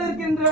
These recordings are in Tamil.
இருக்கின்ற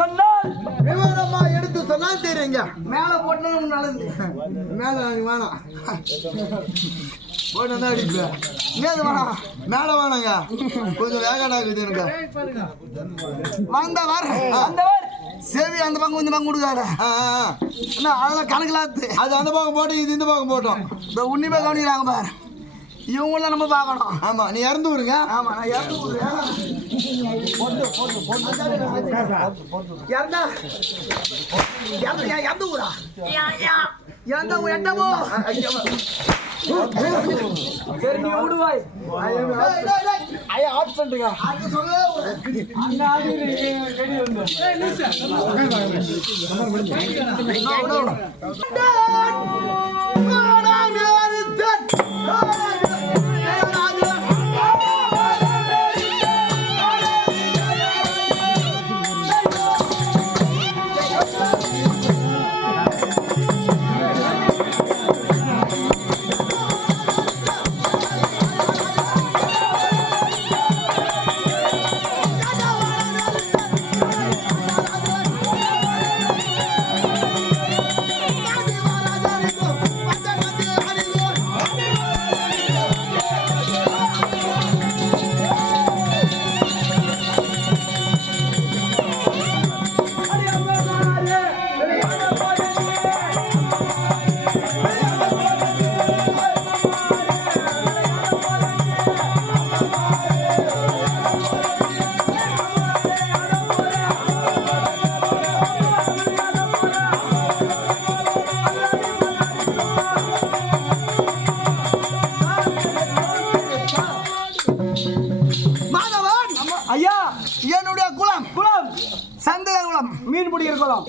சொன்னால் விவரமா எடுத்து சொன்னால் தெரியுங்க. மேல போட்டு நல்லது. மேல வேணாம் போட்டு தான் அடிப்ப. வேணாம் மேல வேணாங்க. கொஞ்சம் வேகடா இருக்குது எனக்கு. வந்தவர் சேவி அந்த பக்கம் இந்த பக்கம் கொடுக்காரு. அதெல்லாம் கணக்கிலாத்து. அது அந்த பக்கம் போட்டு இது இந்த பக்கம் போட்டோம். இந்த உன்னிமே கவனிக்கிறாங்க பாரு. இவங்களாம் நம்ம பார்க்கணும். ஆமா நீ இறந்து விடுங்க. ஆமா நான் இறந்து விடுறேன். இறந்து ஊரா எந்த ஊர் எட்டமோ சரி நீ விடுவாய். ஐயா ஆஃப் பண்ணுங்க. அது சொல்ல அங்க ஆடி ரெடி வந்து மீன் பிடிக்கிற குளம்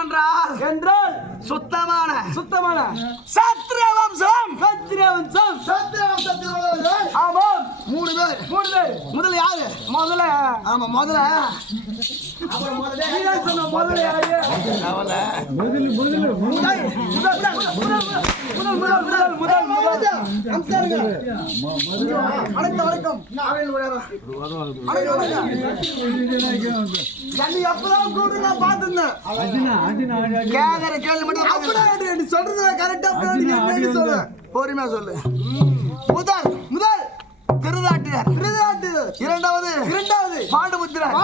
என்றால் சுத்தமான சத்திரிய வம்சம். ஆமாம் 3 பேர். முதல்ல யாரு? முதல்ல ஆமா முதல்ல யாரு? பொறுமையா சொல்லு. முதல் திருநாட்டினர், இரண்டாவது பாண்டபுத்திரர்,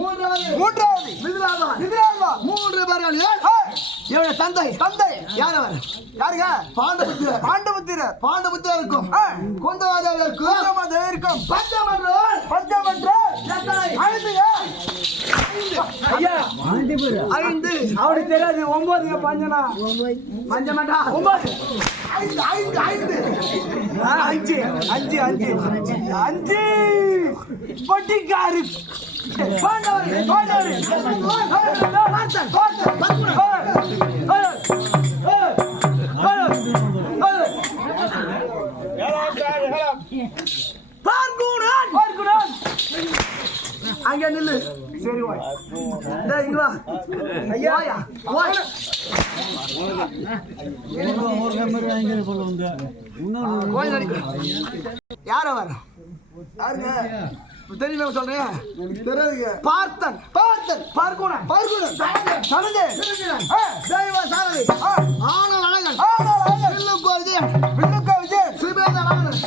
மூன்றாவது மிதிலாதா. 3 பேர்கள். இவருடைய தந்தை யார்? அவர் யாருங்க? பாண்டபுத்திரருக்கும் குந்தமாதேவிற்கும் பஞ்சமன்ற ஐந்து. அவருக்கு தெரியாது 9 பஞ்சனா பஞ்சமண்டா 9 5 பொட்டிக்காரு அங்க நில்லு. சரி வா இங்க வா. ஐயா யார் அவர்? தெரியுமா சொல்றேன்? தெரியாதுங்க. பார்த்தன் பார்க்குணன் ஆனல் அழகன் வில்லுக்கோ விஜயன் சுபேதவாகனன்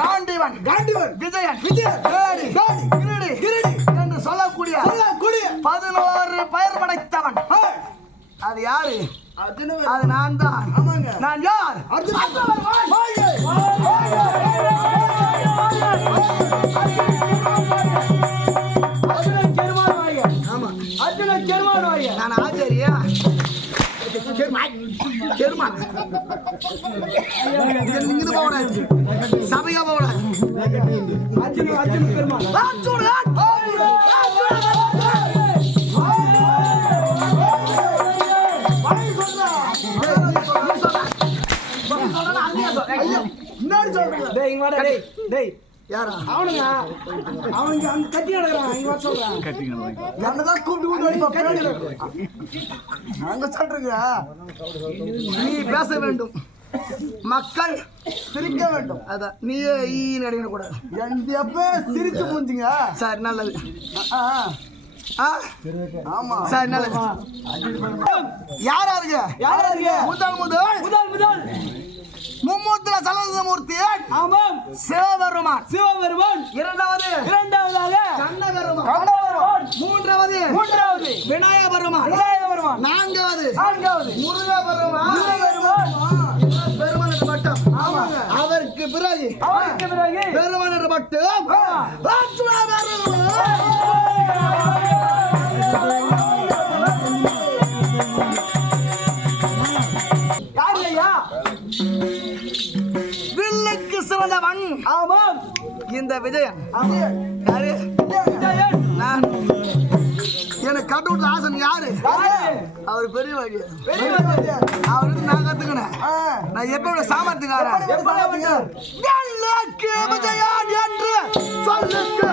காண்டிவன் விஜயன் கிரீடி என்று சொல்லக்கூடிய 11 பெயர் படைத்தவன். அது யாரு? அது நான் தான். நான் யார்? நான் ஆச்சரியா சபையா போகல என்னடி சொல்றீங்க டேய் இங்க வாடா டேய் டேய் யாரா அவனுங்க அந்த கட்டி நடக்குறான் இங்க வா சொல்றான் என்னதான் கூப்பிட்டு நாங்க சொல்றீங்க நீ பேச வேண்டும் மக்கள் சிரிக்க வேண்டும் அதான் நீயே ஈ நடிக்க கூடாது எந்த எப்ப சிரிச்சு போஞ்சிங்க சார் நல்லது ஆமா சார் நல்லது யாரா இருக்கு முதல் முதல் முதல் முதல் மும்மூர்த்தில சலந்தமூர்த்தி ஆமாம் சிவபெருமான் இரண்டாவதாக கண்ணபெருமான் மூன்றாவது விநாயக பெருமான் நான்காவது முருகபெருமான் பெருமான் என்ற பட்டம் அவருக்கு பிறகு பெருமான் என்ற பட்டம் வில்லுக்கு சிறந்தவன் ஆமாம் இந்த விஜயன் யாரு நான் எனக்கு கட்டு விட்ட ஆசன் யாரு அவர் பெரிய வழி அவருக்கு நான் கத்துக்கினேன் நான் எப்ப சாமர்த்திக்காரன் விஜயன் என்று சொல்லுக்கு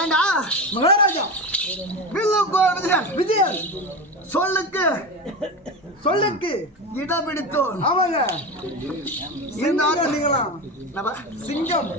ஏண்டா மகாராஜா விஜயன் சொல்லுக்கு இடம் பிடித்தோம் ஆமாங்க நீங்களா சிங்கம்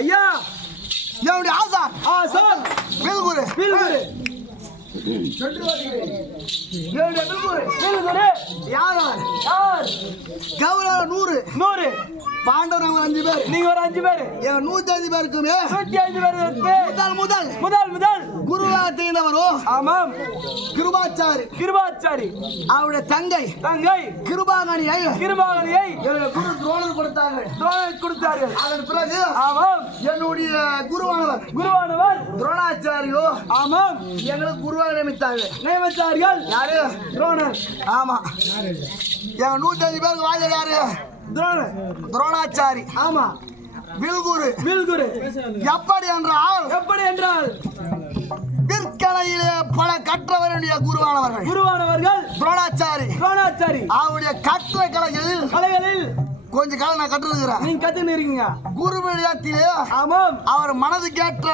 ஐயா என்னுடைய ஆசான் வில்குரு யார் கௌரவ 100 பாண்டவர் 5 பேர் நீங்க ஒரு 5 பேர் 105 பேருக்குமே 105 பேர் முதல் குருவாக தெரிந்தவரும் ஆமாம் கிருபாச்சாரி அவருடைய தங்கை கிருபாகணியை குரு துரோணர் கொடுத்தார்கள் அதன் பிறகு ஆமாம் என்னுடைய குருவானவர் துரோணாச்சாரியோ ஆமாம் எங்களுக்கு குருவாக நியமித்தார்கள் யாரு துரோணர் ஆமா எங்க 105 பேருக்கு வாஜர் யாரு துரோணாச்சாரி ஆமா வில்குரு எப்படி என்றால் விற்கலையிலே பல கற்றவருடைய குருவானவர்கள் துரோணாச்சாரி அவருடைய கற்ற கலைகளில் கொஞ்ச காலம் நான் கற்றுருக்கிறேன் நீங்க கத்துன்னு இருக்கீங்க குரு விளையாட்டிலே ஆமாம் அவர் மனதுக்கேற்ற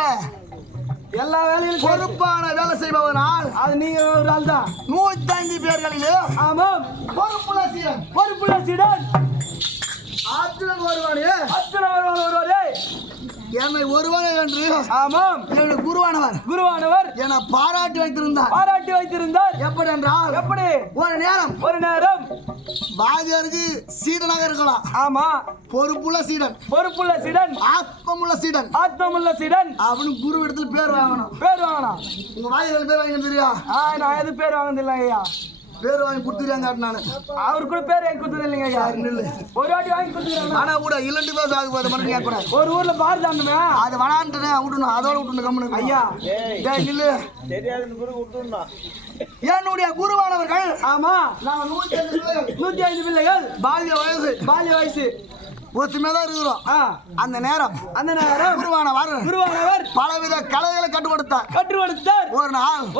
எல்லா வேலையிலும் பொறுப்பான வேலை செய்பவனால் அது நீங்க ஒரு ஆள் தான் 105 பேர்களிலே ஆமாம் பொறுப்புள்ள சீடன் அர்ஜுனன் வருவானே என்னை ஒருவனை என்று ஆமாம் என்னுடைய குருவானவர் என்னை பாராட்டி வைத்திருந்தார் எப்படி என்றால் எப்படி ஒரு நேரம் வாதியாருக்கு சீடனாக இருக்கலாம். ஆமா பொறுப்புள்ள சீடன் ஆத்மமுள்ள சீடன் அப்படின்னு குரு இடத்துல பேர் வாங்கணும். உங்க வாதிகள் பேர் வாங்கி தெரியா? நான் எது பேர் வாங்கினது இல்லை ஐயா. பேர் வாங்கி கொடுத்துருக்காங்க. நானு அவரு கூட பேர் வாங்கி கொடுத்தது இல்லைங்க ஐயா. ஒரு வாட்டி வாங்கி கொடுத்துருக்காங்க. ஆனா கூட இல்லண்டு பேர் ஆகுது மட்டும் கேட்க கூடாது. ஒரு ஊர்ல பாரு தாண்டுமே அது வனான்ட்டு விடணும். அதோட விட்டுணும் கம்முனு ஐயா. நில்லு என்னுடைய குருவானவர்கள். ஆமா நாங்க 105 பிள்ளைகள். பால்ய வயசு ஒத்துமைதான் இருக்கிறோம். அந்த நேரம் குருவானவர் பலவித கலைகளை கட்டுப்படுத்தார்.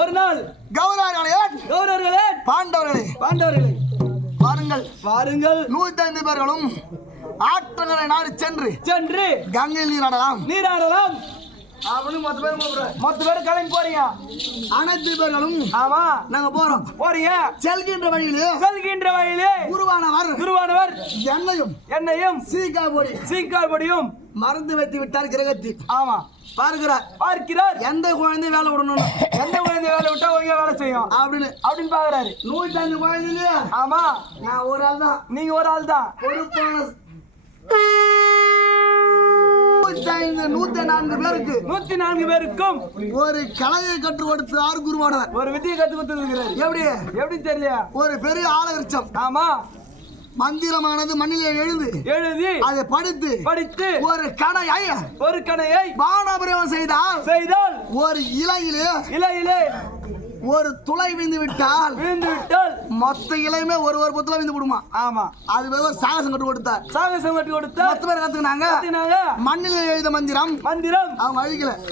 ஒரு நாள் கௌரவர்களே பாண்டவர்களே வாருங்கள் 105 பேர்களும் ஆற்றங்களை நாடி சென்று கங்கையில் நீராடலாம் அப்படின்னு மொத்த பேரும் கிளம்பி போறீங்க. அனைத்து பேர்களும் ஆமா நாங்க போறீங்க. செல்கின்ற வழியிலே குருவானவர் என்னையும் சீக்காய் பொடியும் மறந்து வைத்து விட்டார் கிரகத்தில். ஆமா பார்க்கிறார் எந்த குழந்தை வேலை விடணும், எந்த குழந்தை வேலை விட்டா ஒழுங்கா வேலை செய்யும் அப்படின்னு பாக்குறாரு. 105 குழந்தையிலே ஆமா நான் ஒரு ஆள் தான். நீங்க ஒரு ஆள் தான். பொறுப்பான 104 பேருக்கும் ஒரு கலையை கற்றுக் கொடுத்தார் குருவானவர். ஒரு வித்தியை கற்றுக் கொடுத்திருக்கிறார். எப்படி தெரியல? ஒரு பெரிய ஆலவிருட்சம். ஆமா மந்திரமானது மண்ணிலே எழுதி அதை படித்து ஒரு கணையை பானபிரயோகம் செய்தால் ஒரு இலையிலே ஒரு துளை விழுந்து விட்டால் மொத்த இலையுமே ஒரு புத்துல விழுந்து விடுமா. ஆமா அது சாகசம் கட்டு கொடுத்தார். மொத்த பேர் கத்துக்கினாங்க. மண்ணில் எழுத மந்திரம் அவங்க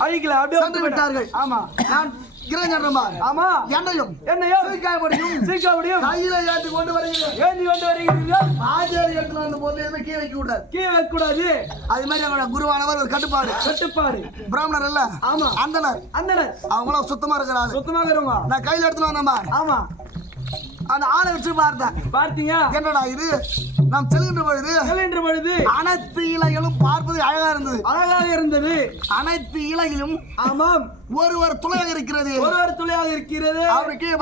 அழிக்கல அப்படியே வந்து விட்டார்கள். ஆமா நான் ஆமா என்னையும் சீக்காவடியும் கையில ஏந்தி கொண்டு வருகிறீர்கள். ஆச்சாரி இடத்துல வந்து போது கீழே வைக்க கூடாது. அது மாதிரி அவங்களோட குருவானவர் ஒரு கட்டுப்பாடு. பிராமணர் இல்ல. ஆமா அந்தனர் அவங்களும் சுத்தமா இருக்கிறாங்க. நான் கையில எடுத்துட்டு வந்தேன்பா. ஆமா அந்த ஆளை வச்சு பார்த்தீங்க. என்னடா இது? நாம் செல்கின்ற பொழுது அனைத்து இலைகளும் பார்ப்பது அழகா இருந்தது. அனைத்து இலைகளும் ஆமாம் ஒரு துளையாக இருக்கிறது. அப்படி கீழே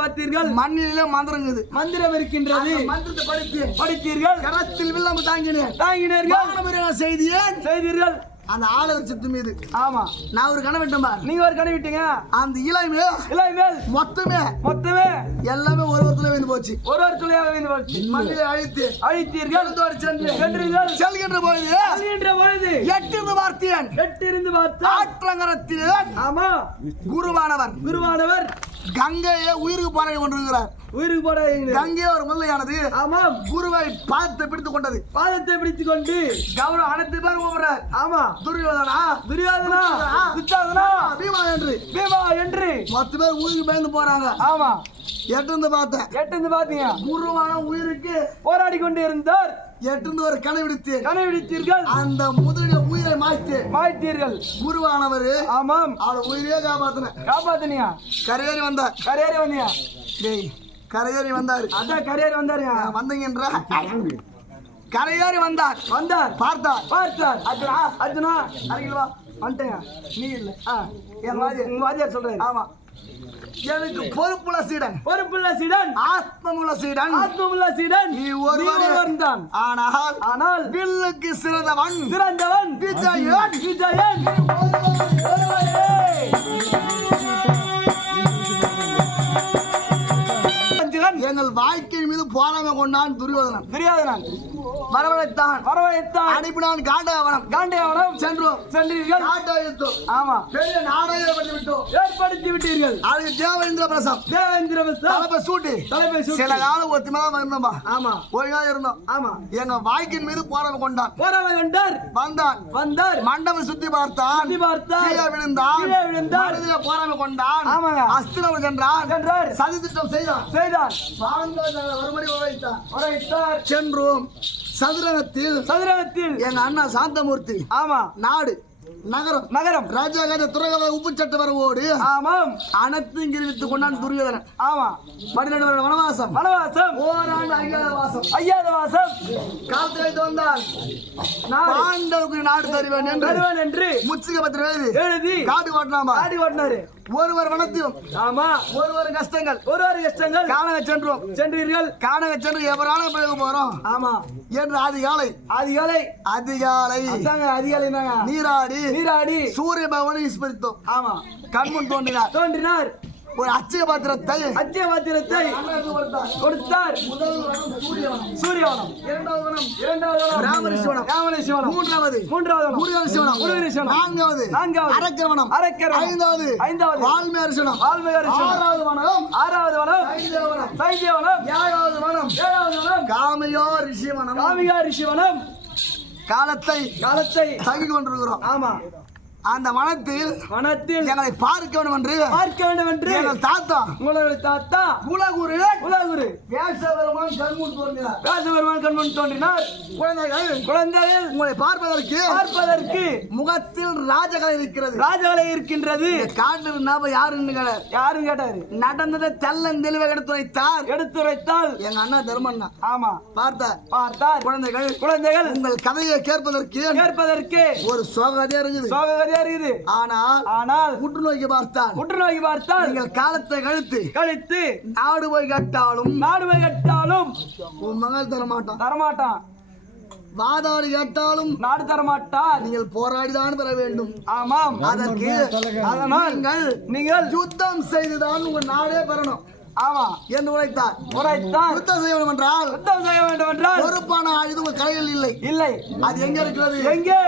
பார்த்தீர்கள். மண்ணிலே மந்திரம் இருக்கின்றது. மந்திரத்தை படித்தீர்கள். கரத்தில் வில்லாம தாங்கினீர்கள். செய்தீர்கள். அந்த ஆலவருஷத்து மீது ஆமா நான் ஒரு கணை விட்டேன். நீங்க ஒரு கணை விட்டீங்க. அந்த இலை மேல் மொத்தமே எல்லாமே ஒரு துளை விழுந்து போச்சு. ஒரு துளையாக விழுந்து போச்சு. மண்ணிலே அழித்தீர்கள். செல்கின்ற பொழுது எட்டிருந்து பார்த்தேன். ஆற்றங்கரத்தில் ஆமா குருவானவர் கங்கையை உயிருக்கு போராடி கொண்டிருக்கிறார். கங்கை ஒரு முல்லையானது. ஆமாம் குருவை பாதத்தை பிடித்துக் கொண்டு கௌரவ அனைத்து பேர் கூப்பிடுறார். ஆமா துரியோதனா துச்சாதனா பீமா என்று மொத்த பேர் உயிருக்கு பயந்து போறாங்க. ஆமா எட்டு பார்த்தீங்க. குருவான உயிருக்கு போராடி கொண்டு இருந்தார். எட்டு ஒரு கனவிடித்தீர்கள். அந்த முதலிய உயிரை மாய்த்தீர்கள். குருவானவர் ஆமாம் அவள் உயிரே காப்பாத்தினியா. கரையேறி வந்தார். கரையேறி வந்தாரு. அதான் கரையேறி வந்தாரு. வந்தீங்கன்ற கரையேறி வந்தார். பார்த்தார். அர்ஜுனா அருகில் வா. வந்துட்டேங்க. நீ இல்ல என் வாதியார் சொல்றேன். ஆமா எனக்கு பொறுப்புள்ள சீடன் ஆத்மமுள்ள சீடன் நீ ஒருவன் தான். ஆனால் வில்லுக்கு சிறந்தவன் விஜயன். எங்கள் வாழ்க்கை மீது போராமை கொண்டான் துரியோதனன். வரவழைத்தான். அனுப்பினான் காண்டவனம். சென்றீர்கள். ஆமா பெரிய நாடகம் ஏற்படுத்தி விட்டீர்கள். அதுக்கு தேவேந்திர பிரசம் தலைப்பை சூட்டி சில காலம் ஒத்துமைதான் இருந்தோம்பா. ஆமா ஒழுங்கா இருந்தோம். ஆமா எங்க வாழ்க்கையின் மீது போராமை கொண்டான். வந்தார். மண்டபம் சுத்தி பார்த்தான். கீழே விழுந்தான். போராமை கொண்டான். அஸ்திரம் சென்றார். சதி திட்டம் செய்தான். மறுபடி உரைத்தார். சென்றோம். சதுரகத்தில் எங்க அண்ணா சாந்தமூர்த்தி ஆமா நாடு நகரம் நகரம் ராஜாகார துறகவ உப்பு சட்ட வரவோடு ஆமாம் அனைத்தும் கிரிவித்து கொண்டான் துரியோதனன் ஆமா 12 வருட வனவாசம் வனவாசம் ஓராண்டு அஞ்ஞாத வாசம் ஐயாத வாசம் காலத்தில் வைத்து வந்தால் பாண்டவுக்கு நாடு தருவேன் என்று முச்சுக பத்திர எழுதி காடு ஓட்டலாமா ஆடி ஓட்டினாரு ஒருவர் வனத்திலும் ஆமா ஒருவர் கஷ்டங்கள் கஷ்டங்கள் காணக சென்றோம் சென்றீர்கள் காணக சென்று எவரான பிறகு போறோம் ஆமா என்று அதிகாலை அதிகாலை நீராடி சூரிய பகவானை விஸ்மரித்தோம் ஆமா கண்முன் தோன்றினார் ஒரு அச்சய பாத்திரத்தை கொடுத்தார் முதல் வனம் சூரியவனம் இரண்டாவது வனம் ராமரிஷிவனம் மூன்றாவது முருகரிஷிவனம் நான்காவது அரக்கவனம் ஐந்தாவது வால்மீகி அரிசனம் ஆறாவது வனம் சைந்தியவனம் ஏழாவது வனம் காமியோ ரிஷிவனம் காலத்தை தங்கி கொண்டிருக்கிறோம் ஆமா அந்த வனத்தில் எங்களை பார்க்க வேண்டும் என்று எங்கள் தாத்தா உங்களுடைய தாத்தா குலகுரு வேசபெருமான் கண்முன் தோன்றினார் குழந்தைகள் உங்களை பார்ப்பதற்கு முகத்தில் ராஜகலை இருக்கின்றது காட்டு நாம யாருன்னு கேட்டாரு நடந்ததை தெளிவாக எடுத்துரைத்தால் எங்க அண்ணா தர்மண்ணா ஆமா பார்த்தார் குழந்தைகள் உங்கள் கதையை கேட்பதற்கு ஒரு சோகதையா இருக்குது ஆனால் உற்று நோக்கி பார்த்தால் நீங்கள் காலத்தை கழித்து நாடு போய் கட்டாலும் உன் மகள் தரமாட்டான் வாதாடி கேட்டாலும் நாடு தரமாட்டார் நீங்கள் போராடிதான் பெற வேண்டும் ஆமாம் அதனால் நீங்கள் யுத்தம் செய்துதான் உங்கள் நாடே பெறணும் ஆமா என்று உரைத்தார் யுத்தம் செய்ய வேண்டும் என்றால் பொறுப்பான ஆயுதம் உங்கள் கையில் இல்லை அது எங்க இருக்கிறது எங்கே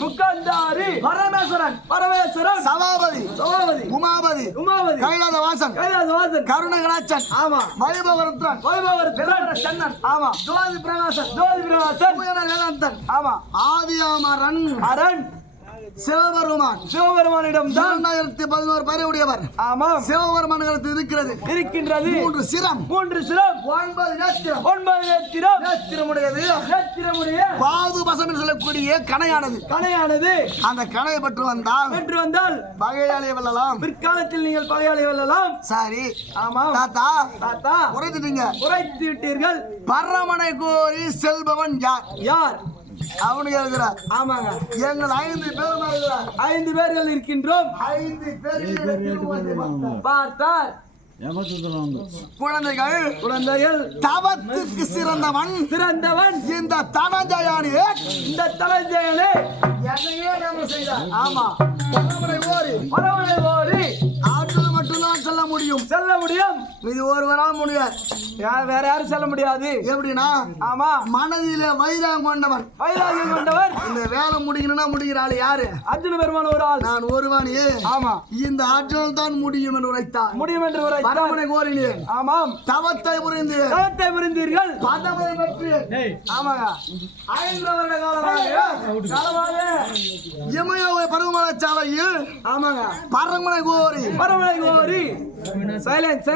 முக்கந்தாரி பரமேஸ்வரன் சபாபதி உமாபதி கைலாத வாசன் கருணகடாச்சன் ஆமா வைபவரத்ரன் சன்னன் ஆமா ஜோதி பிரகாசன் வேதாந்தன் ஆமா ஆதியாமரன் சிவபெருமானிடம் தான் 2011 பேரை உடையவர். ஆமாம், சிவபெருமானுக்கு இருக்கின்றது 3 சிரம் 9 நேத்திரமுடையது பாதுபசம் என்று சொல்லக்கூடிய கணையானது அந்த கணையை பெற்று வந்தால் பகையாளியை வெல்லலாம். பிற்காலத்தில் நீங்கள் பகையாளியை வெல்லலாம். சரி, ஆமாம் தாத்தா உரைத்து விட்டீர்கள். பரமனை கோரி செல்பவன் யார் அவனுக்கு இருக்கிறார். ஆமாங்க, எங்கள் 5 பேரும் 5 பேர்கள் இருக்கின்றோம். 5 பேர்கள் பார்த்தார். குழந்தைகள் தவத்துக்கு சிறந்தவன் இந்த தனஞ்சயனே என்னையே நாம செய்தார். ஆமா, பரமனை ஓரி ஆற்றல் மட்டும்தான் செல்ல முடியும். இது ஒருவரால் முடியாது, வேற யாரும் செல்ல முடியாது. எப்படின்னா, ஆமா, மனதிலே வைராகம் கொண்டவன் இந்த வேலை முடிகிறாள் யாரு? அர்ஜுன பெருமான் ஒரு ஆள், நான் ஒருவனே. ஆமா, இந்த ஆற்றல் தான் முடியும் என்று உரைத்தார். பரமனை கோரினேன். ஆமாம், தவத்தை புரிந்தீர்கள். பதவை பெற்று ஆமாங்க 5 வருட காலமாக இமயமலை பருவமலை சாலையில் ஆமாங்க பரமனை கோரி சைலன்ஸ்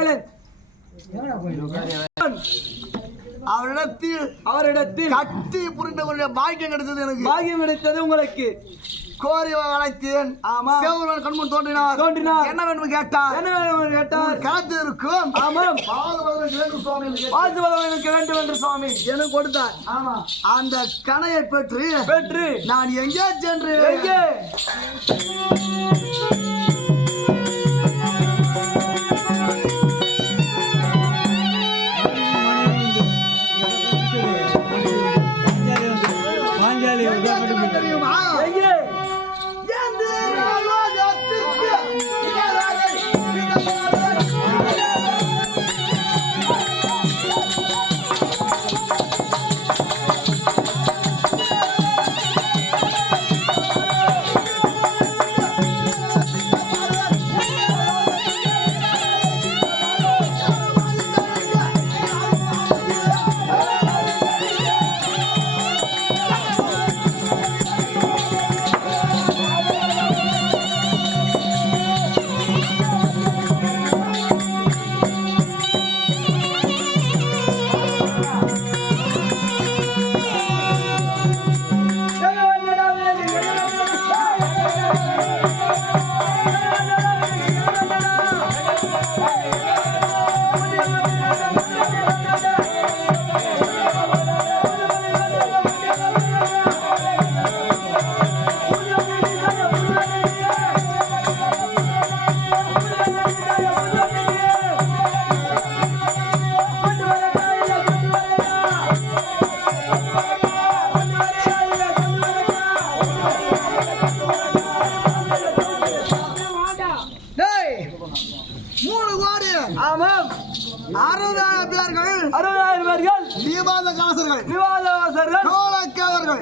அவரிடத்தில் கட்டி புரிந்த பாக்கியம் கிடைத்தது. எனக்கு பாக்கியம் கிடைத்தது உங்களுக்கு. கோரி அழைத்தேன். ஆமா, சிவபெருமான் கண்முன் தோன்றினார். என்ன வேண்டும் கேட்டார். காத்து இருக்கும். ஆமாம், வாழ்த்து வேண்டும் என்று சுவாமி எனக்கு கொடுத்தார். ஆமா, அந்த கணையை பெற்று நான் எங்கே சென்று தெரியுமா?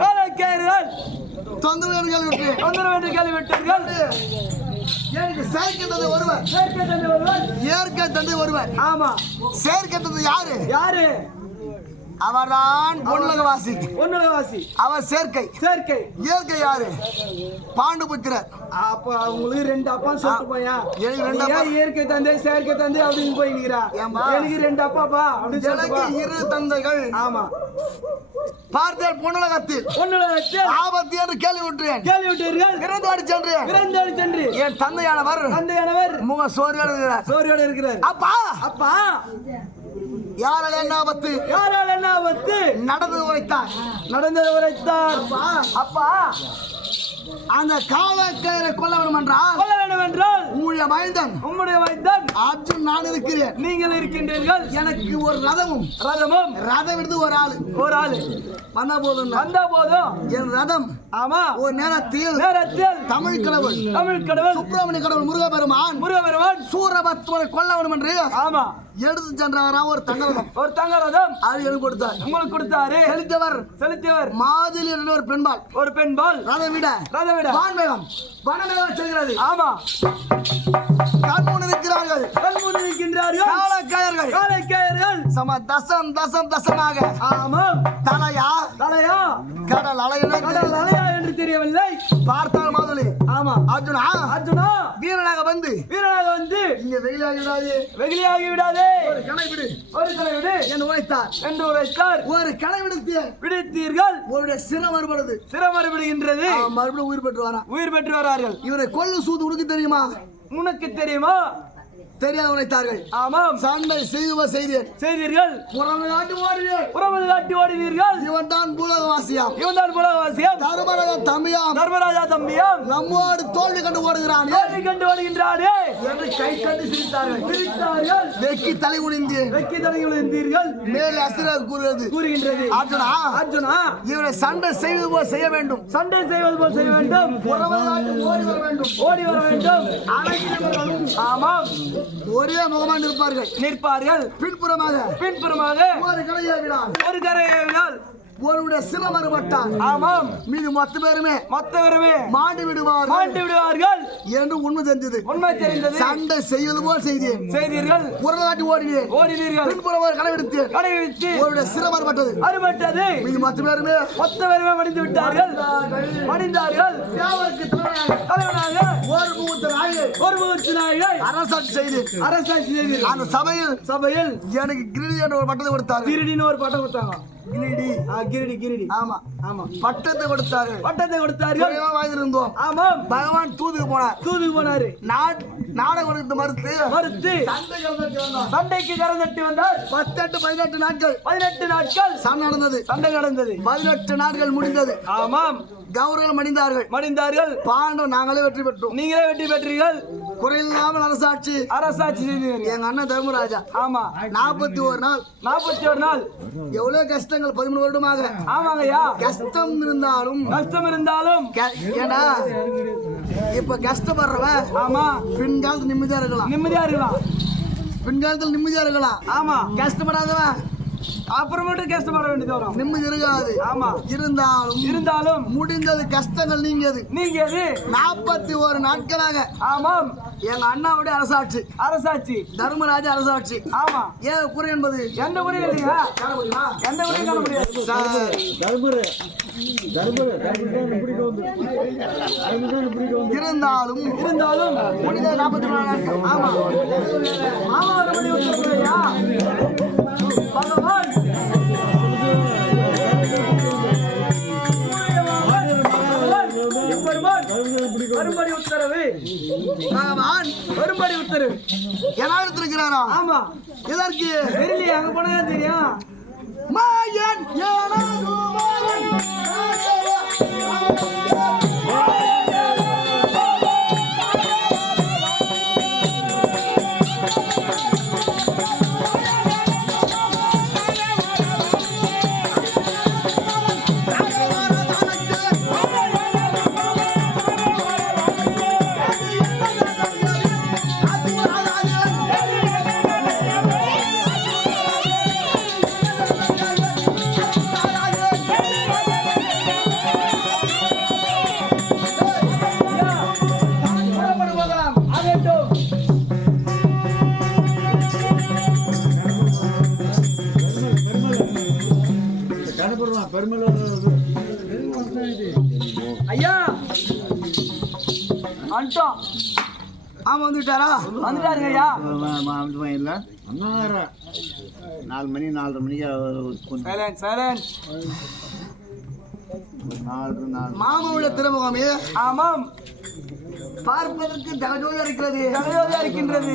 காலக்காரர்கள் தொந்தரவு என்று கேள்விப்பட்டேன். தொந்தரவு என்று கேள்விப்பட்டீர்கள். எனக்கு செயற்கை தந்தை ஒருவர், செயற்கை தந்தை ஒருவர். இயற்கை தந்தை ஒருவர். ஆமா. செயற்கை தந்தை யாரு? யாரு? அவர்தான் பொன்னுலகவாசி. பொன்னுலகவாசி. அவர் சேர்க்கை. சேர்க்கை. இயற்கை யாரு? பாண்டுபுத்திரர். அப்ப அவங்களுக்கு 2 அப்பா சொல்லிட்டு போயா. எனக்கு 2 அப்பா. இயற்கை தந்தை செயற்கை தந்தை அப்படின்னு போயிக்கிறா. எனக்கு 2 அப்பாப்பா அப்படின்னு எனக்கு 2 தந்தைகள். ஆமா. பார்த்தேன் பொன்னுலகத்தில் ஆபத்து என்று கேள்விவிட்டேன். கேள்விவிட்டீர்கள். இறந்தோடி சென்றேன். இறந்தோடி சென்று என் தந்தையானவர் முக சோர்வோடு இருக்கிறார். சோர்வோடு இருக்கிறார். அப்பா அப்பா யாரால் என்ன ஆபத்து? யாரால் என்ன ஆபத்து? நடந்தது உரைத்தார். நடந்தது உரைத்தார். அப்பா அந்த காலக்கயிறை கொல்ல வேண்டும் என்றால் உம்முடைய மைந்தன் அர்ஜுன் நான் இருக்கிறேன். நீங்கள் இருக்கின்றீர்கள். எனக்கு ஒரு ரதமும் ரதம் எடுத்து ஒரு ஆளு வந்த போதும் என் ரதம். ஆமா. ஒரு நேரத்தில் தமிழ் கடவுள் சுப்பிரமணிய கடவுள் முருகபெருமான் சூரபத்மரை கொல்ல வேண்டும் என்று ஆமா எடுத்து சென்றாரா ஒரு தங்கரதம். அது எனக்கு கொடுத்தார். உங்களுக்கு கொடுத்தாரு. செலுத்தியவர் மாதிரி ஒரு பெண்பால் ரதம் விட வான்வேகம் வனமேகம் செல்கிறது. ஆமா. கண்முன் இருக்கிறார்கள். காலக்காயர்கள் சம தசம் தசமாக. ஆமா. தலையா கடல் அலையா என்று தெரியவில்லை. பார்த்தால் மாதுளி. ஆமா. அர்ஜுனா வீரனாக வந்து இங்க வெகுளியாகி விடாதே. ஒரு கணை விடு என்று உரைத்தார். ஒரு கணை விடுத்தீர்கள். ஒரு சிரம் மறுபடுகின்றது. மறுபடியும் உயிர் பெற்று வரார்கள். இவரை கொல்லு சூது உனக்கு தெரியுமா? தெரியாத உரைத்தார்கள். ஆமாம். சண்டை செய்தீர்கள். புறமை காட்டி ஓடினீர்கள். இவன் தான் பூலகவாசியாம். தர்மராஜா தம்பியாம் நம்மோடு தோல்வி கண்டு ஓடுகிறானே என்று கை கண்டு சிரித்தார்கள். வெக்கி தலை குனிந்தீர்கள். மேல் அசுரர் கூறுகின்றது. அர்ஜுனா இவரை சண்டை செய்வது போல் செய்ய வேண்டும். புறமை காட்டி ஓடி வர வேண்டும். ஆமாம். ஒரே முகமாக நிற்பார்கள். பின்புறமாக ஒரு கரையாவினால் ஒருவருடைய சிரம் மறுபட்டார். ஆமாம். மீது மொத்த பேருமே மாண்டு விடுவார்கள் என்று உண்மை தெரிந்தது. சண்டை செய்வது போல் செய்தீர்கள். புறநாட்டி ஓடினீர்கள். பின்புறமாக கடைபிடித்து ஒருவருடைய சிரம் மறுபட்டது. மீது மொத்த பேருமே மடிந்து விட்டார்கள். தலைவனாக ஒரு முகூர்த்த நாயகை அரசாட்சி செய்து அந்த சபையில் எனக்கு கிரீடி என்ற ஒரு பட்டத்தை கொடுத்தார். கிரீடின்னு ஒரு பட்டம் கொடுத்தாங்க. கிரீடி. ஆமா. பட்டத்தை கொடுத்தார்கள். வாங்கியிருந்தோம். ஆமாம். பகவான் தூதுக்கு போனார். நாடகம் மறுத்து சண்டைக்கு கரந்தட்டி வந்தார். 18 நாட்கள் சண்டை நடந்தது. 18 நாட்கள் முடிந்தது. ஆமாம். கௌரவர்கள் மடிந்தார்கள். பாண்டவ நாங்களே வெற்றி பெற்றோம். நீங்களே வெற்றி பெற்றீர்கள். குறையில்லாமல் அரசாட்சி செய்தீர்கள். எங்க அண்ணன் தர்மராஜா. ஆமா. 41 நாள் எவ்வளவு கஷ்டங்கள் 13 வருடமாக. ஆமாங்கய்யா. கஷ்டம் இருந்தாலும் ஏன்னா இப்ப கஷ்டப்படுறவன் ஆமா பின்காலத்துல நிம்மதியா இருக்கலாம். ஆமா. கஷ்டப்படாதவன் அப்புறமேட்டு கஷ்டப்பட வேண்டியது வரும். நிம்மதி இருக்காது. ஆமா. இருந்தாலும் முடிந்தது கஷ்டங்கள் நீங்கியது. 41 நாட்களாக. ஆமாம். எங்க அண்ணாவுடைய அரசாட்சி தர்மராஜா அரசாட்சி. ஆமா. ஏன் குறை என்பது எந்த குறை இல்லையா? எந்த குறையும் காண முடியாது. இருந்தாலும் முடிந்த 44 நாட்கள். ஆமா. பகவான் வரும்படி உத்தரவு இருக்கிறாரா? ஆமா. எதற்கு தெரியலையே. அங்க போனா தெரியும். மாயன் ஐயா வந்துட்டோம். ஆமா வந்துட்டாரா? வந்துட்டாருங்க ஐயா. இல்லை 4 மணி 4:30 மணிக்கு சைலண்ட் சைலண்ட். 4 மாமாவுடைய திருமுகமே ஆமாம், பார்ப்பதற்கு ஜகஜோதியா இருக்கிறது. ஜகஜோதியா இருக்கின்றது.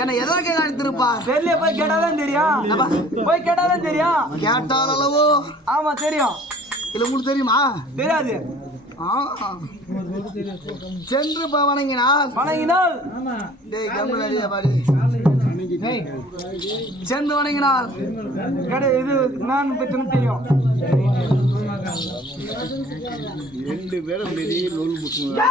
என்னை எதற்கு அழைத்திருப்பா? வெளியே போய் கேட்டாதான் தெரியும். போய் கேட்டாதான் தெரியும். கேட்டால் அளவோ? ஆமா தெரியும். இல்ல உங்களுக்கு தெரியுமா? தெரியாது. சென்று வணங்கினால் வணங்கினால் சென்று வணங்கினால் இது நான் பிரச்சனை தெரியும். 2 பேரும் பெரிய நூல் முட்டுங்க.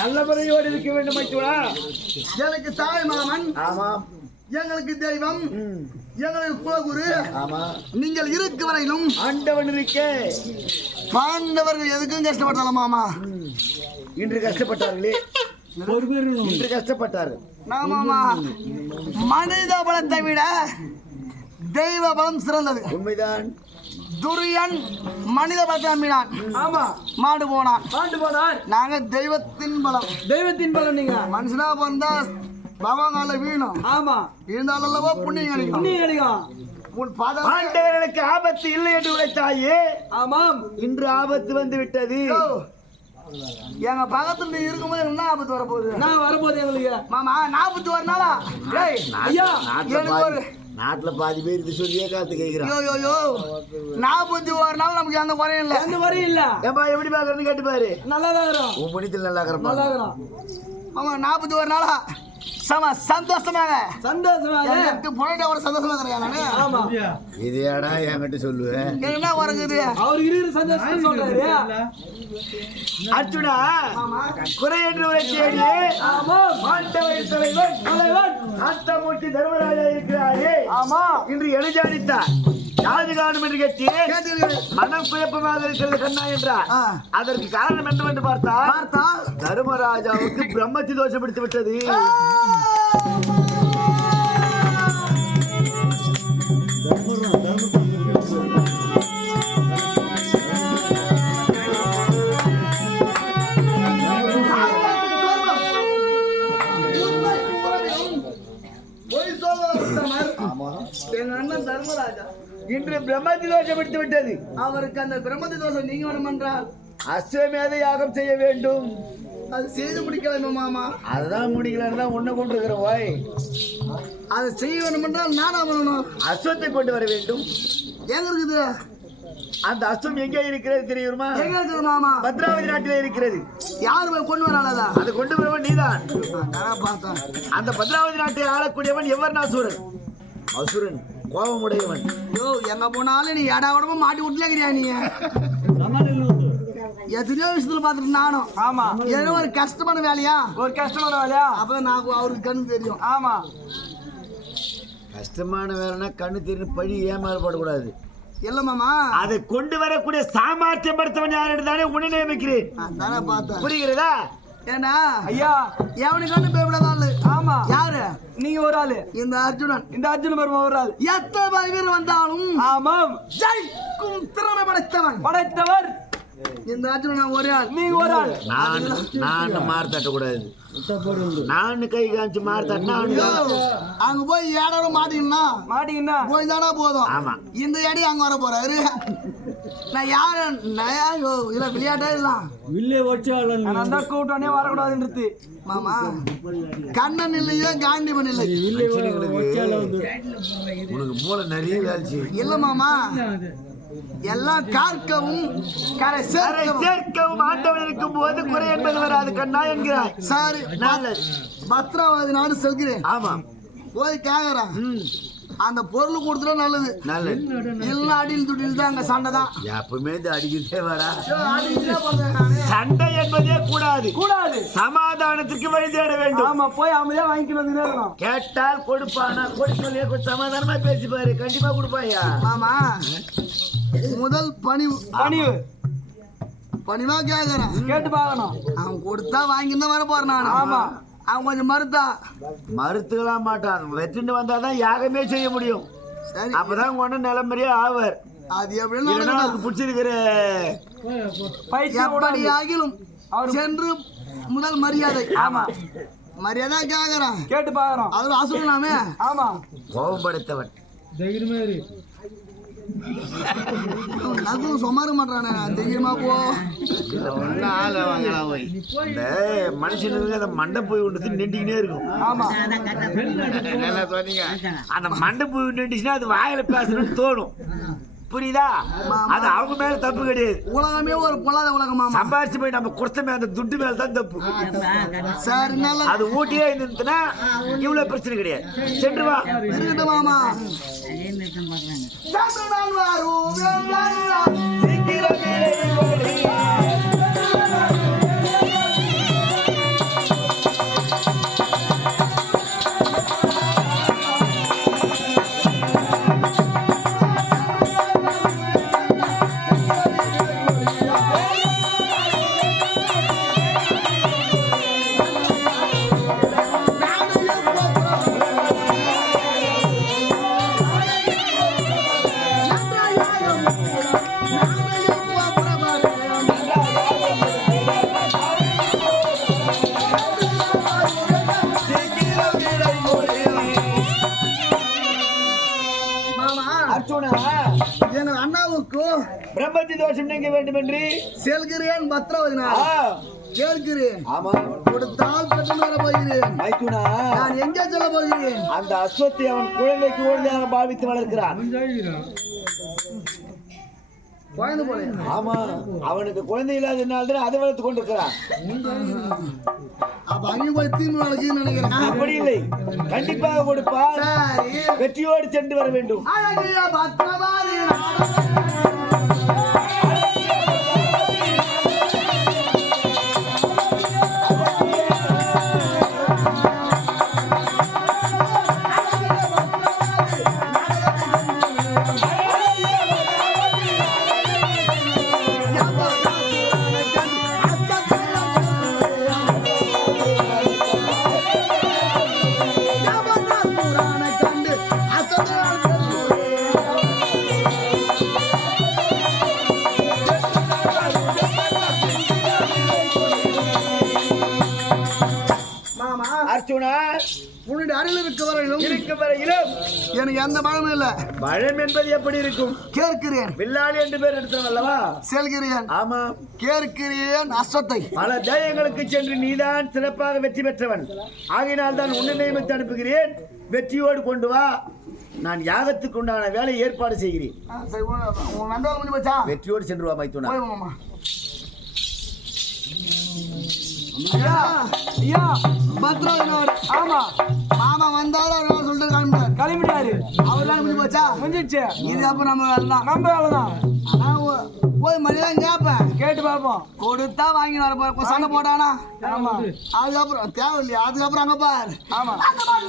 நல்லபடியோடு இருக்க வேண்டும் அச்சுடா. எனக்கு தாய் மாமன், ஆமாம். எங்களுக்கு தெய்வம், எங்களுக்கு குலகுரு. ஆமா. நீங்கள் இருக்க வரையிலும் ஆண்டவன் இருக்க பாண்டவர்கள் எதுக்கும் கஷ்டப்பட்டாலும் மாமா. இன்று கஷ்டப்பட்டார்களே, இன்று கஷ்டப்பட்டார்கள். மாமா மனித பலத்தை விட தெய்வ பலம் சிறந்தது. உண்மைதான். துரியன் மனித பலத்தை நம்பினான். ஆமா, மாண்டு போனான். பாண்டு போனார். நாங்க தெய்வத்தின் பலம். தெய்வத்தின் பலம். நீங்க மனுஷனா பிறந்தா பகவானால வீணும். ஆமா, இருந்தாலும் அல்லவா புண்ணியம் கிடைக்கும். புண்ணியம் கிடைக்கும். உன் பாதம் ஆண்டவனுக்கு ஆபத்து இல்லை என்று உரைத்தாயே. ஆமாம், இன்று ஆபத்து வந்து விட்டது. எங்க பக்கத்துல இருக்கும்போது என்ன ஆபத்து வரப்போகுது? நான் வரும்போது எங்களுக்கு மாமா 41 நாளா? ஏய் ஐயா, எனக்கு ஒரு நாட்டுல பாதி பேர் இது சொல்லியே காத்து கேட்கிறான். 41 நாள் நமக்கு அந்த குறையும் இல்ல. எந்த வரையும் இல்ல. ஏப்பா எப்படி பாக்குறேன்னு கேட்டு பாரு. நல்லாதான் இருக்கிறோம். உன் மணித்தில் நல்லா இருக்கிறப்பா. நல்லா இருக்கிறோம். ஆமா 41 நாளா சம சந்தோஷமாக சந்தோஷமாக போயிட்டு ஒரு சந்தோஷமா இருக்கிறேன் நானு. ஆமா, இதையாடா என்கிட்ட சொல்லுவேன். என்ன வரங்குது? அவர் இருக்கிற சந்தோஷம் சொல்றாரு. அர்ஜுனா, குறை என்று உரைத்தேடி. ஆமா, ஆண்டவரின் தலைவன் தலைவன் ஆத்தமூர்த்தி தர்மராஜா இருக்கிறாரே. ஆமா, இன்று எழுதாடித்தார். யாது காணும் என்று கேட்டீர். மனம் குழப்பமாக இருக்கிறது கண்ணா என்றார். அதற்கு காரணம் என்னவென்று பார்த்தால் தர்மராஜாவுக்கு பிரம்மத்தி தோஷம் பிடித்து விட்டது. எங்க அண்ணன் தர்மராஜா இன்று பிரம்மத்தி தோஷம் பிடித்து விட்டது. அவருக்கு அந்த பிரம்மதி தோஷம் நீங்க வேணும் என்றால் அஸ்வமேத யாகம் செய்ய வேண்டும். அது செய்து முடிக்கலாமே மாமா. அதுதான் முடிக்கலன்னு தான் உன்னை கொண்டு இருக்கிற ஓய். அதை செய்ய வேண்டும் என்றால் நானா பண்ணணும். அஸ்வத்தை கொண்டு வர வேண்டும். எங்க இருக்குது அந்த அஸ்வம் எங்கே இருக்கிறது தெரியுமா? எங்க இருக்குது மாமா? பத்ராவதி நாட்டிலே இருக்கிறது. யாரு போய் கொண்டு வராளதா? அதை கொண்டு வரவன் நீதான். நான் பார்த்தேன். அந்த பத்ராவதி நாட்டை ஆளக்கூடியவன் எவர்ணாசுரன். அசுரன், கோபமுடையவன். யோ எங்க போனாலும் நீ எடா உடம்பு மாட்டி விட்டுலேங்கிறியா நீ? எத்தனையோ விஷயத்துல பார்த்துட்டு நானும். ஆமா. ஏதோ ஒரு கஷ்டமான வேலையா? ஒரு கஷ்டமான வேலையா? அப்ப நான் அவருக்கு கண்ணு தெரியும். ஆமா. கஷ்டமான வேலைன்னா கண்ணு தெரியும் பழி ஏமாறப்படக்கூடாது. இல்ல மாமா, அதை கொண்டு வரக்கூடிய சாமர்த்தியம் படுத்தவன் யாரு தானே உன்னை நியமிக்கிறேன். அதானே பார்த்தேன். புரிகிறதா? ஏன்னா ஐயா எவனுக்கு கண்ணு பயப்படாத ஆளு. ஆமா. யாரு? நீங்க ஒரு ஆளு. இந்த அர்ஜுனன். இந்த அர்ஜுன பெருமா ஒரு ஆள். எத்தனை பேர் வந்தாலும் ஆமாம். ஜெயிக்கும் திறமை படைத்தவன். படைத்தவர் இந்த அர்ஜுனன் ஒரே ஆள். நீங்க ஒரு ஆள். நான் மாறு தட்டக்கூடாது. நான் கை காமிச்சு மாறு தட்டினா அங்க போய் ஏடாரும் மாட்டீங்கன்னா போய் தானா போதும். ஆமா. இந்த ஏடி அங்க வர போறாரு. நான் யாரு இல்ல விளையாட்டே இல்ல நான் தான் கூட்டனே வரக்கூடாதுன்றது. மாமா கண்ணன் இல்லையோ காண்டிமன் இல்லை. உனக்கு மூளை நிறைய வேலை இல்ல மாமா, எல்லாம் கார்க்கவும் கரை சேர்க்கவும் ஆண்டவன் இருக்கும் போது குறை என்பது வராது கண்ணா என்கிறாய். சாரி, நல்லது. பத்ராவதி நாடு செல்கிறேன். ஆமா. போய் கேக்குறேன். அந்த பொருள் கொடுத்துட்டா நல்லது. நல்லது. இல்ல அடியில் துடியில் தான் அங்க சண்டை தான். எப்பவுமே இந்த அடிக்கிட்டே வரா. அடியிலே போறேன் நானு. சண்டை என்பதே கூடாது. கூடாது. சமாதானத்துக்கு வழி தேட வேண்டும். ஆமா. போய் அமைதியா வாங்கிட்டு வந்து நேரம். கேட்டால் கொடுப்பானா கொடுக்கலையே கொஞ்சம் சமாதானமா பேசி பாரு. கண்டிப்பா கொடுப்பாயா. மாமா முதல் பணிவு. பணிவு பணிவா கேக்குறேன். கேட்டு பார்க்கணும். அவன் கொடுத்தா வாங்கிட்டு வர போறேன் நான். ஆமா. அவன் கொஞ்சம் மறுத்தா மறுத்துக்கலாம் மாட்டான். வெற்றிட்டு வந்தாதான் யாகமே செய்ய முடியும். சரி, அப்பதான் ஒண்ணு நிலைமறியா ஆவர். அது எப்படின்னா அவருக்கு பிடிச்சிருக்கிற எப்படி ஆகிலும் சென்று முதல் மரியாதை. ஆமா. மரியாதை கேக்குறேன். கேட்டு பாக்குறோம். அது அசுரனாமே. ஆமா. கோபம் படைத்தவன். நகு சுமார மாட்டானே. தைரியமா போ. இந்த மனுஷனுக்கு அந்த மண்டை போய் விட்டு நின்றுக்கினே இருக்கும். ஆமா. அந்த மண்டை போய் நின்றுச்சுன்னா அது வாயில பேசணும்னு தோணும். புரியுதா? அது அவங்க மேல தப்பு கிடையாது. உலகமே ஒரு பொல்லாத உலகமா. சம்பாரிச்சு போய் நம்ம கொடுத்த அந்த துட்டு மேல தான் தப்பு. சரி, நல்ல அது ஊட்டியே இருந்துச்சுன்னா இவ்வளவு பிரச்சனை கிடையாது. சென்று வா. இருக்கட்டும் மாமா. சென்று நான் வருவேன். என் அண்ணாவுக்கு பிரம்மத்தி தோஷம் நீங்க வேண்டும் என்று செல்கிறேன். பத்ராவதி நாள் கேட்கிறேன். ஆமா. கொடுத்தால் பெற்று வர போகிறேன். மைத்துனா, நான் எங்கே செல்ல போகிறேன்? அந்த அஸ்வத்தை அவன் குழந்தைக்கு குழந்தையாக பாவித்து வளர்க்கிறான். குழந்தை போல. ஆமா. அவனுக்கு குழந்தை இல்லாததுனால்தான் அதை வளர்த்து கொண்டிருக்கிறான். அப்ப அங்கே போய் தீமை வளர்க்குன்னு நினைக்கிறேன். அப்படி இல்லை, கண்டிப்பாக கொடுப்பா. வெற்றியோடு சென்று வர வேண்டும். அழகிய பத்ரவாதி உன்னுடைய அருள் இருக்கும் வரையிலும் எனக்கு எந்த பயமும் இல்லை. பழம் என்பது எப்படி இருக்கும்? கேட்கிறேன். வில்லாளி என்று பேர் எடுத்தவன் அல்லவா? செல்கிறேன். ஆமா. கேட்கிறேன் அஸ்வத்தை. பல தேயங்களுக்கு சென்று நீதான் சிறப்பாக வெற்றி பெற்றவன். ஆகையினால் தான் உன்னை நியமித்து அனுப்புகிறேன். வெற்றியோடு கொண்டு வா. நான் யாகத்துக்கு உண்டான வேலை ஏற்பாடு செய்கிறேன். வெற்றியோடு சென்று வா மைத்துனா. ஐயா பத்ரநாடு. ஆமா மாமா வந்தாரு அவர் சொல்லிட்டு கிளம்பிட்டாரு. அவர்லாம் முடிஞ்சு போச்சா? முடிஞ்சிச்சு. இது அப்புறம் நம்ம வேலை தான். நம்ம வேலைதான். போய் மணிதான் கேட்பேன். கேட்டு பார்ப்போம். கொடுத்தா வாங்கி வர போற சண்டை போட்டானா? ஆமா. அதுக்கப்புறம் தேவை இல்லையா? அதுக்கப்புறம் அங்க பாரு. ஆமா. அங்க பாரு